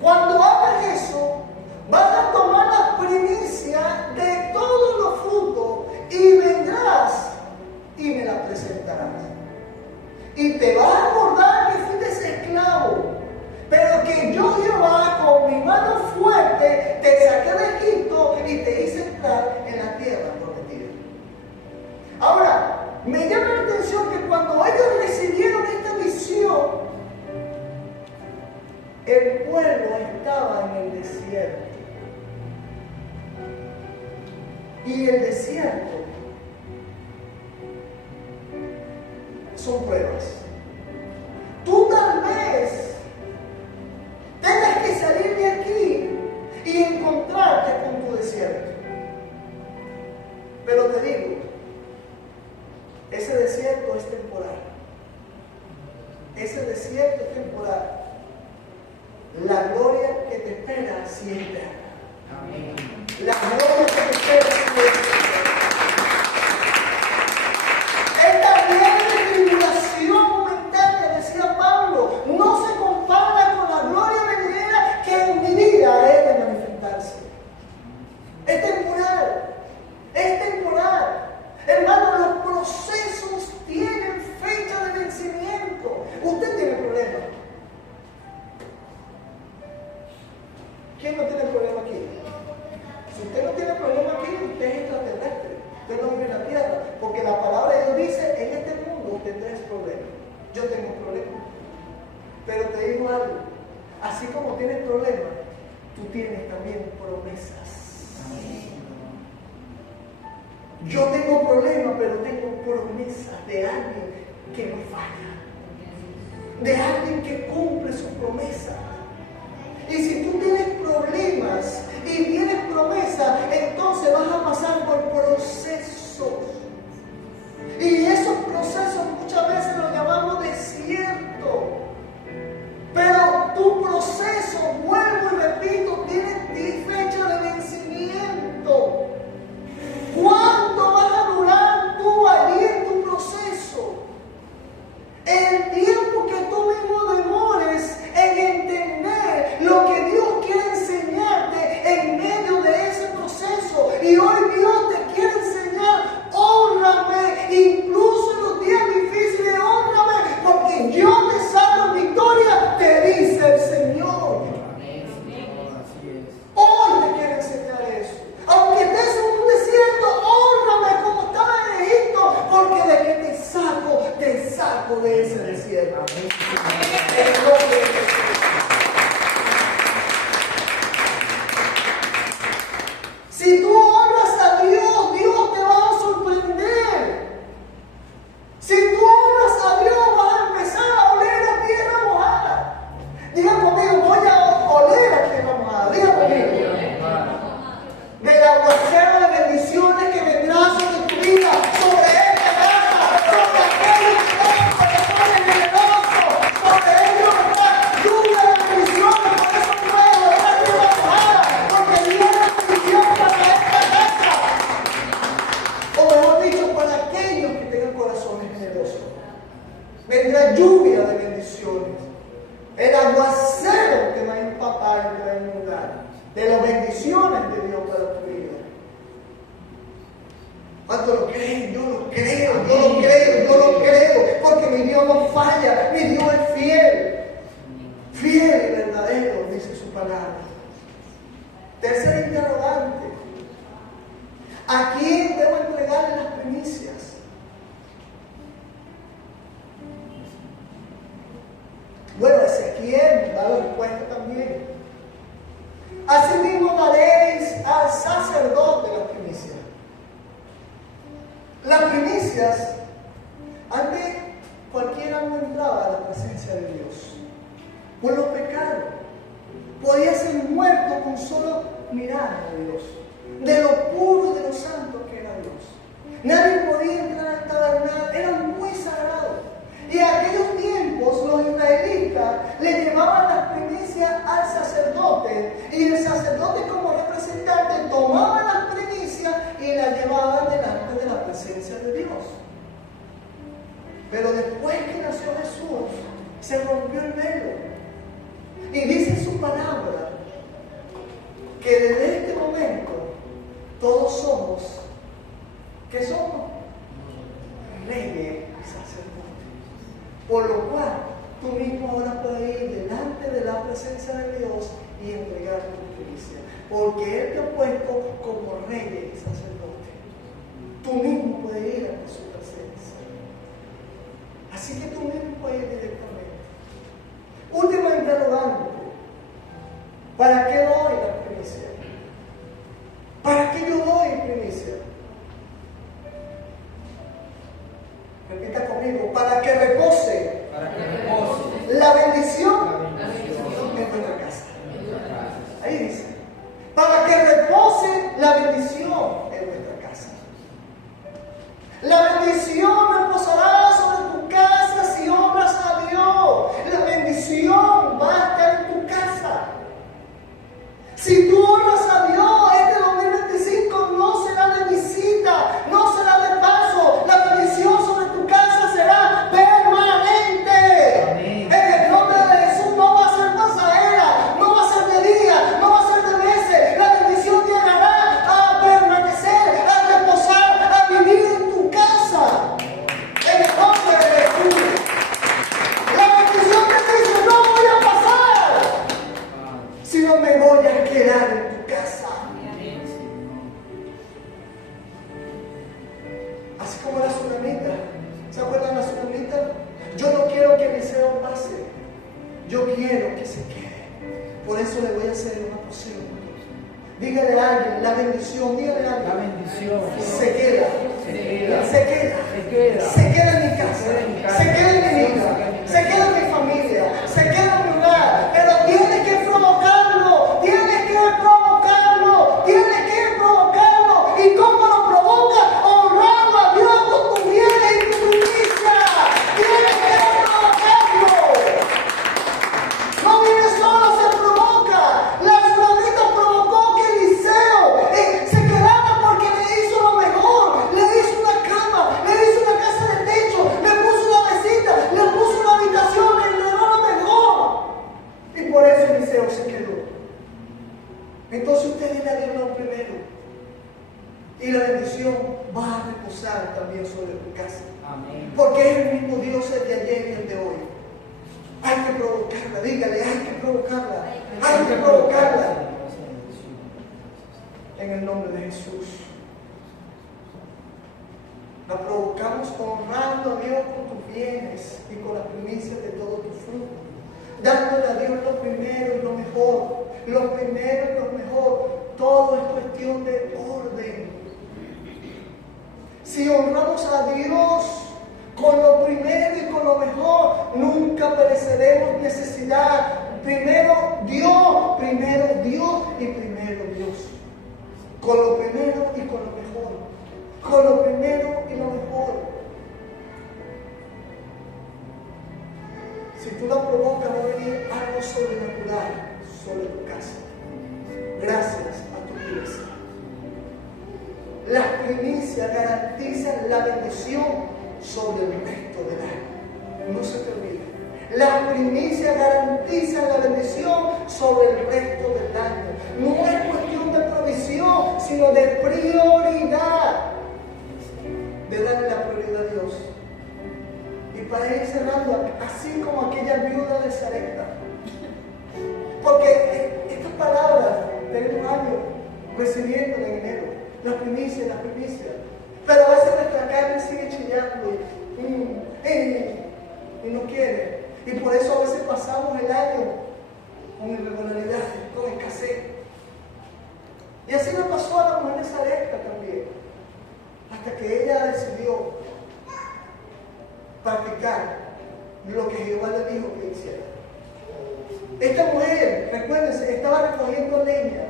Cuando hagas eso, vas a tomar la primicia de todos los frutos y vendrás y me la presentarás. Y te vas a acordar que fuiste esclavo, pero que yo Jehová con mi mano fuerte te saqué de Egipto y te hice entrar en la tierra prometida. Ahora, me llama la atención que cuando ellos recibieron esta visión, el pueblo estaba en el desierto. Y el desierto son pruebas. Tú tal vez tengas que salir de aquí y encontrarte con tu desierto. Pero te digo, ese desierto es temporal. Ese desierto es temporal. La gloria que te espera siempre. Amén. La gloria que te espera siempre. Esta breve tribulación momentánea, decía Pablo, no se compara con la gloria venidera que en mi vida he de manifestarse. Es temporal. Es temporal. Hermano, los procesos tienen fecha de vencimiento. Usted tiene problemas. ¿Quién no tiene problema aquí? Si usted no tiene problema aquí, usted es extraterrestre. Usted no vive en la tierra. Porque la palabra de Dios dice, en este mundo tendréis problemas. Yo tengo problemas. Pero te digo algo, problema, tú tienes también promesas. Yo tengo problemas, pero tengo promesas de alguien que no falla, de alguien que cumple sus promesas. Y si tú tienes problemas y tienes promesas, entonces vas a pasar por procesos. Y esos procesos muchas veces los llamamos desierto. Pero tu proceso, vuelvo y repito, tiene fecha de vencimiento. ¿Cuánto vas a durar tú allí en tu proceso? El tiempo que tú mismo demores en entender lo que Dios quiere enseñarte en medio de ese proceso. Y hoy Dios te quiere enseñar, hónrame, incluso en los días difíciles, hónrame, porque yo te saco en victoria, te dice el Señor. Hoy te quiere enseñar eso. Aunque estés en un desierto, hónrame como estaba en Egipto, porque de que te saco de ese desierto. En el nombre de Jesús. Si tú honras a Dios, Dios te va a sorprender. Si tú honras a Dios, vas a empezar a oler a tierra mojada. Diga conmigo, voy a oler a tierra mojada. Diga conmigo. Del aguacero de bendiciones que vendrá sobre tu vida, sobre esta casa, sobre aquellos que están con corazones generosos, sobre ellos vendrá lluvia de bendiciones. Por eso tú vas a oler a tierra mojada, porque viene bendición para esta casa. O mejor dicho, para aquellos que tengan corazones generosos. Vendrá lluvia de bendiciones. El aguacero te va a empapar y te va a inundar de las bendiciones de Dios para tu vida. ¿Cuánto lo creen? Yo lo creo, porque mi Dios no falla, mi Dios es fiel y verdadero, dice su palabra. Tercer interrogante: ¿a quién debo entregarle las primicias? Bueno, Ezequiel da la respuesta también. Asimismo daréis al sacerdote las primicias. Las primicias, antes cualquiera no entraba a la presencia de Dios por los pecados. Podía ser muerto con solo mirar a Dios, de lo puro y de lo santo que era Dios. Nadie podía entrar al tabernáculo, era muy sagrado. Y en aquellos tiempos los israelitas le llevaban las primicias al sacerdote, y el sacerdote como representante tomaba las primicias y las llevaba delante de la presencia de Dios. Pero después que nació Jesús, se rompió el velo. Y dice su palabra que desde este momento todos somos, ¿qué somos? Reyes y sacerdotes. Por lo cual, tú mismo ahora puedes ir delante de la presencia de Dios y entregar tu primicia. Porque Él te ha puesto como rey y sacerdote. Tú mismo puedes ir ante su presencia. Así que tú mismo puedes ir directamente. Último interrogante: ¿para qué doy la primicia? ¿Para qué yo doy primicia? Repita conmigo: para que repose la bendición en nuestra casa. Ahí dice: para que repose la bendición en nuestra casa. La bendición reposará sobre tu casa si honras a Dios. La bendición va a estar en tu casa. Si tú honras Por eso le voy a hacer una poción. Dígale a alguien, la bendición, dígale a alguien. La bendición Se queda. se queda. Se queda. Se queda. Se queda en mi casa. Se queda en mi vida. Se queda en mi familia. Se queda en mi hogar. Pero tienes que provocarlo. Tienes que provocarlo. Tienes que provocarlo. ¿Y cómo lo provocas? Honrando a Dios con tu bienes y tu primicia. Tienes que provocarlo. No viene solo, se provoca. La fulanita provocó que Eliseo se quedara porque le hizo lo mejor. Le hizo una cama, le hizo una casa de techo, le puso una mesita, le puso una habitación, le entregó lo mejor. Y por eso Eliseo se quedó. Entonces usted debe a Dios lo primero. Y la bendición va a reposar también sobre tu casa. Amén. Porque es el mismo Dios el de ayer y el de hoy. Hay que provocarla, dígale, hay que provocarla. Hay que provocarla. En el nombre de Jesús. La provocamos honrando a Dios con tus bienes y con las primicias de todo tu fruto. Dándole a Dios lo primero y lo mejor. Lo primero y lo mejor. Todo es cuestión de orden. Si honramos a Dios con lo primero y con lo mejor, nunca pereceremos necesidad. Primero Dios y primero Dios. Con lo primero y con lo mejor. Con lo primero y lo mejor. Si tú la provocas, va a venir algo sobrenatural sobre tu casa. Gracias a tu iglesia. Las primicias garantizan la bendición sobre el resto del año. No se te olvide. Las primicias garantizan la bendición sobre el resto del año. No es cuestión de provisión, sino de prioridad. De darle la prioridad a Dios. Y para ir cerrando, así como aquella viuda de Sarepta. Porque estas palabras tenemos años recibiendo en enero. Las primicias. Pero a veces nuestra carne sigue chillando y no quiere. Y por eso a veces pasamos el año con irregularidades, con escasez. Y así le pasó a la mujer de Sarepta también. Hasta que ella decidió practicar lo que Jehová le dijo que hiciera. Esta mujer, recuérdense, estaba recogiendo leña.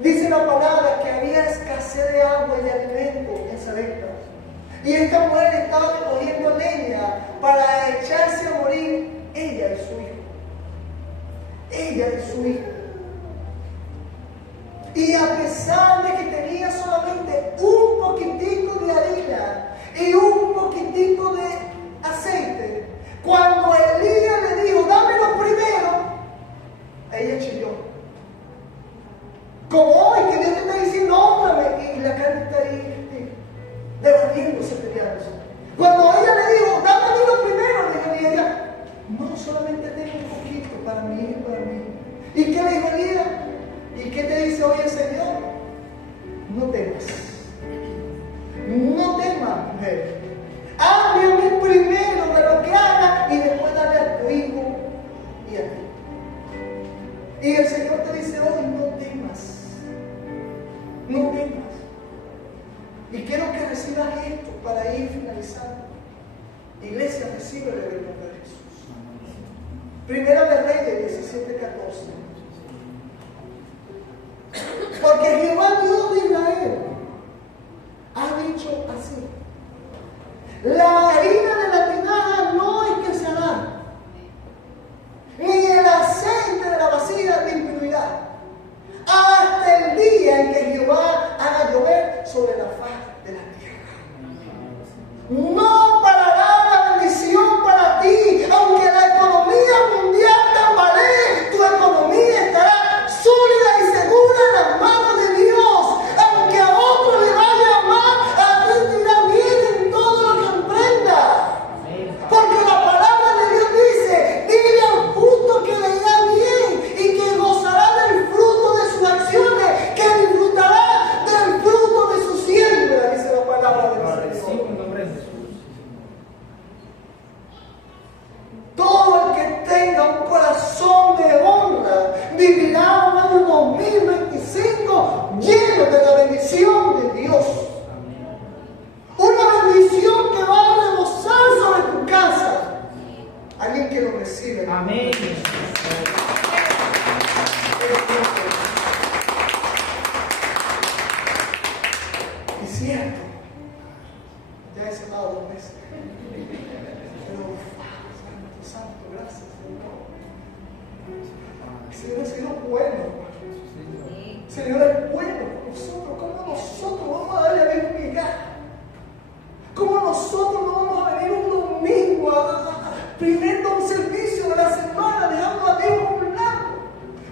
Dice la palabra que había escasez de agua y de alimento en Sarepta. Y esta mujer estaba recogiendo leña para echarse a morir ella y su hijo. Ella y su hijo. Y a pesar de que tenía solamente un poquitico de harina y un poquitico de aceite, cuando Elías le dijo, dámelo primero, ella chilló. Como hoy, que Dios te está diciendo, ómbrame, y la carne está ahí, debatiéndose, peleándose. Cuando ella le dijo, dámelo primero, le dijo Elías, no, solamente tengo un poquito para mí y para mí. ¿Y qué le dijo Elías? ¿Y qué te dice hoy el Señor? No temas. No temas, mujer. Hazme a mí primero de lo que haga y después dale a tu hijo y a ti. Y el Señor te dice hoy, no temas. No temas. Y quiero que recibas esto para ir finalizando. Iglesia, recibe el nombre de Jesús. Primera de Reyes 17:14. Porque Jehová Dios de Israel ha dicho así: la harina de la tinaja no escaseará, ni el aceite de la vasija disminuirá, hasta el día en que Jehová haga llover sobre la faz de la tierra. No parará la bendición para ti, aunque la economía mundial tambalee. Señor ha sido bueno. Señor es bueno con nosotros. ¿Cómo nosotros vamos a darle a Dios migaja? ¿Cómo nosotros no vamos a venir un domingo primer un servicio de la semana dejando a Dios a un lado?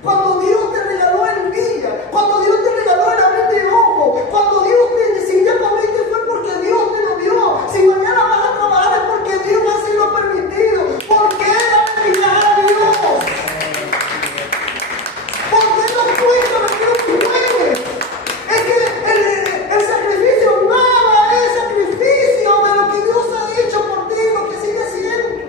Cuando Dios te regaló el día, cuando Dios te regaló el abrir de ojos, cuando Dios te si ya comiste fue porque Dios te lo dio. Si mañana vas a trabajar es porque Dios así lo ha permitido. ¿Por qué darle migaja a Dios? ¿Por qué no cuesta lo que no puedes? Es que el sacrificio, nada es sacrificio de lo que Dios ha hecho por ti, lo que sigue siendo.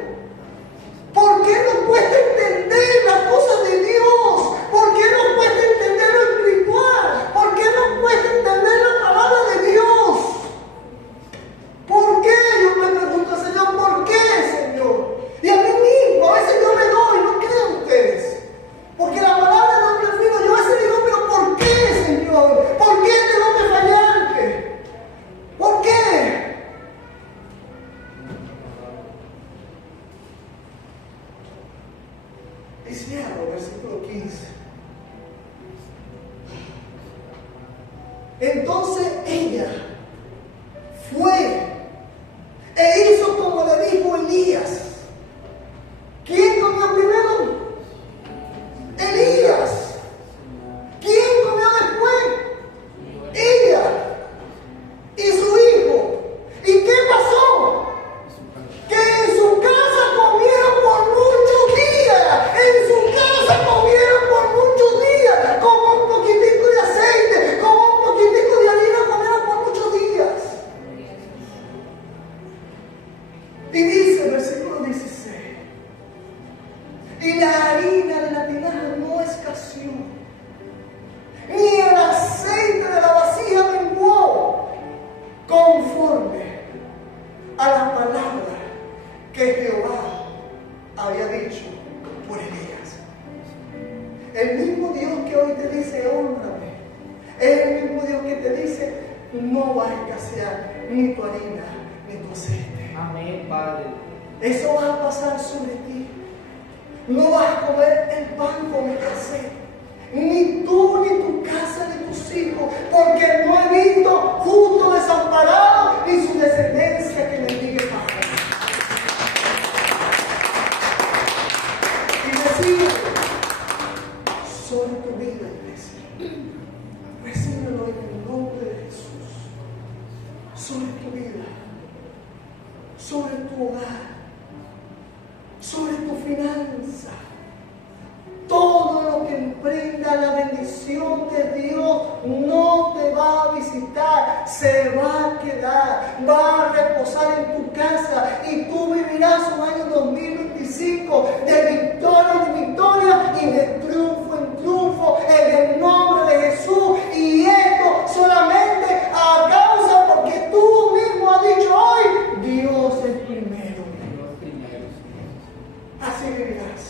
¿Por qué nos cuesta entender las cosas de Dios? ¿Por qué nos cuesta entender lo espiritual? ¿Por qué nos cuesta entender la palabra de Dios? ¿Por qué? Yo me pregunto, Señor, ¿por qué, Señor? Y a mí mismo, a veces yo me doy, no crean ustedes. Porque la palabra no me refiero, yo a veces digo, pero ¿por qué, Señor? ¿Por qué tengo que fallarte? ¿Por qué? Dice algo, versículo 15. Entonces ella fue e hizo como le dijo Elías. ¿Quién comió primero? Elías. ¿Quién comió después? Ella y su hijo. ¿Y qué pasó? Que en su casa comieron por muchos días. En su casa comieron por muchos días. Con un poquitico de aceite, con un poquitico de harina comieron por muchos días. Y dice el versículo 16. Y la harina de la tinaja no escaseó, ni el aceite de la vasija menguó, conforme a la palabra que Jehová había dicho por Elías. El mismo Dios que hoy te dice, hónrame, es el mismo Dios que te dice, no va a escasear ni tu harina, ni tu aceite. Amén, Padre. Eso va a pasar sobre ti. No vas a comer el pan con escasez, ni tú, ni tu casa, ni tus hijos, porque no he visto justo desamparado, ni su descendencia que mendigue pan. Y recibe sobre tu vida, iglesia. Recíbelo en el nombre de Jesús. Sobre tu vida, sobre tu hogar, sobre tu finanza. Todo lo que emprenda la bendición de Dios no te va a visitar, se va a quedar, va a reposar en tu casa y tú vivirás un año 2025 de victoria en victoria y de triunfo en triunfo en el nombre de Jesús. Y esto solamente a causa porque tú mismo has dicho hoy, Dios es primero. Así vivirás.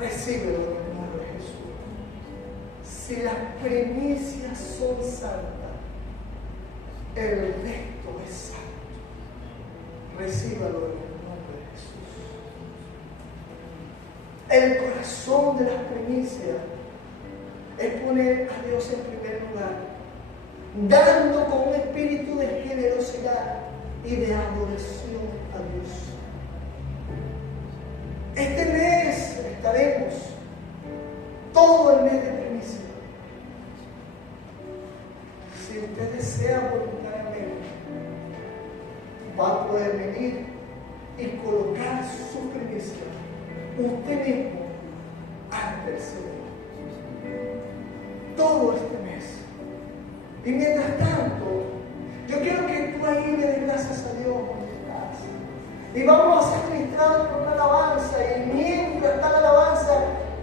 Recíbelo en el nombre de Jesús. Si las primicias son santas, el resto es santo. Recíbalo en el nombre de Jesús. El corazón de las primicias es poner a Dios en primer lugar, dando con un espíritu de generosidad y de adoración a Dios. Este mes estaremos todo el mes de primicia. Si usted desea voluntariamente, va a poder venir y colocar su primicia usted mismo ante el Señor. Todo este mes. Y mientras tanto, yo quiero que tú ahí le des gracias a Dios por tu casa. Y vamos a ser ministrados por una alabanza. Y mientras está la alabanza,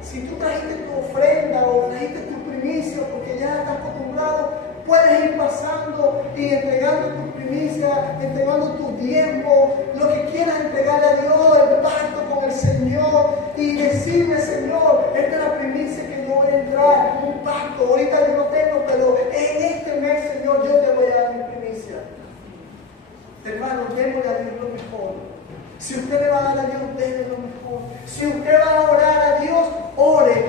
si tú trajiste tu ofrenda o trajiste tu primicia, porque ya estás acostumbrado, puedes ir pasando y entregando tu primicia, entregando tu diezmo, lo que quieras entregarle a Dios, el pacto con el Señor, y decirle, Señor, esta es la primicia que yo voy a entrar, un pacto. Ahorita yo no tengo, pero en este mes, Señor, yo te voy a dar mi primicia. Hermano, démosle a Dios lo mejor. Si usted le va a dar a Dios, déle lo mejor. Si usted va a orar a Dios, ore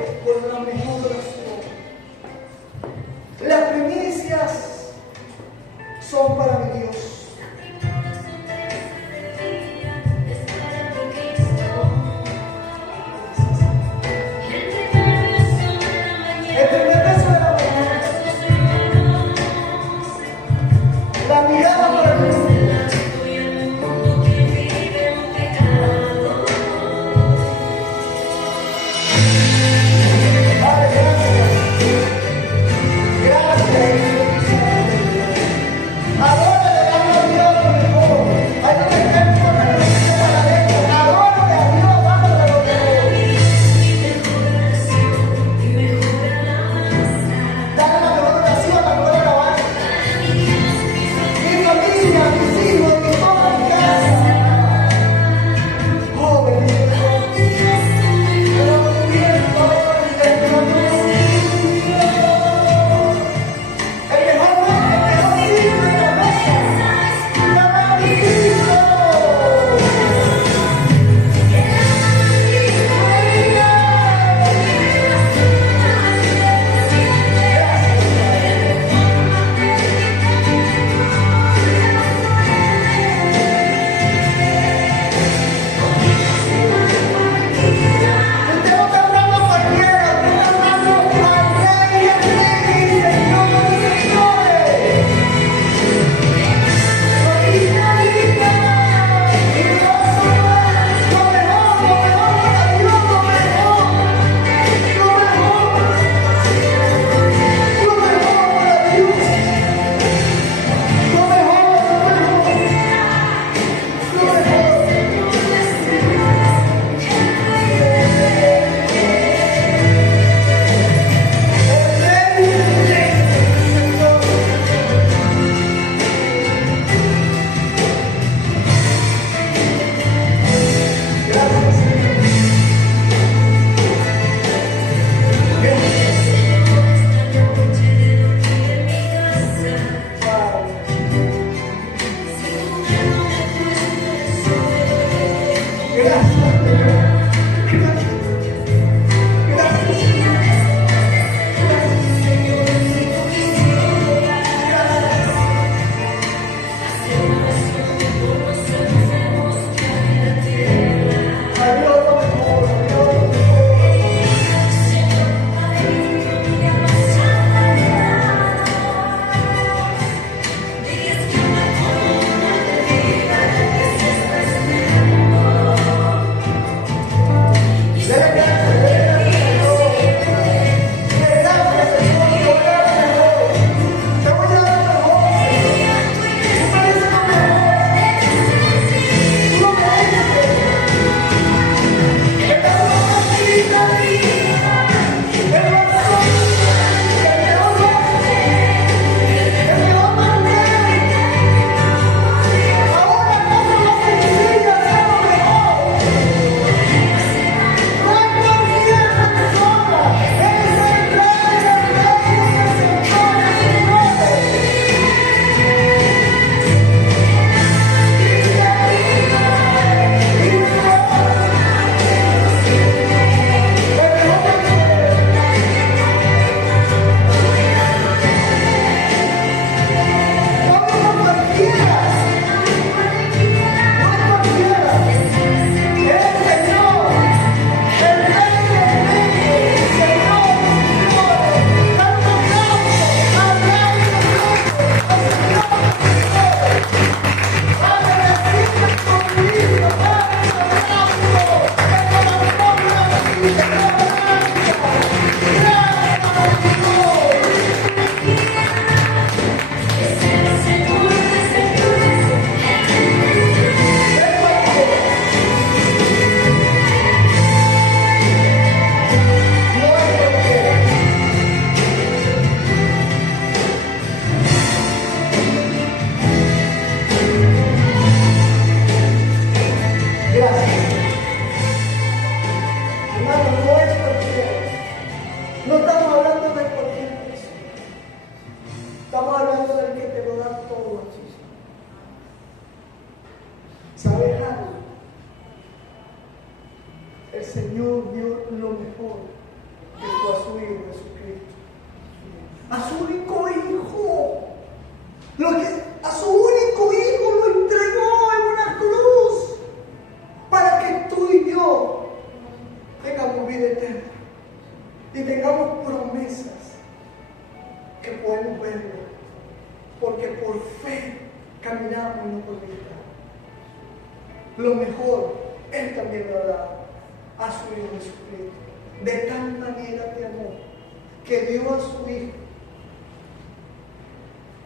Señor dio lo mejor que fue a su Hijo Jesucristo, a su único Hijo, a su único Hijo lo entregó en una cruz para que tú y yo tengamos vida eterna y tengamos promesas que podemos verlo, porque por fe caminamos y no por vista. Lo mejor Él también lo ha dado a su Hijo Jesucristo. De tal manera te amó, que dio a su Hijo,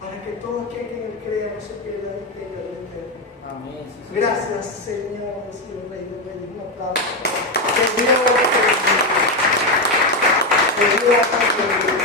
para que todo aquel que en él crea no se pierda ni tenga vida eterna. Amén. Sí, Señor. Gracias, Señor, Señor Rey, un aplauso. Que Dios te bendiga. Que Dios te bendiga.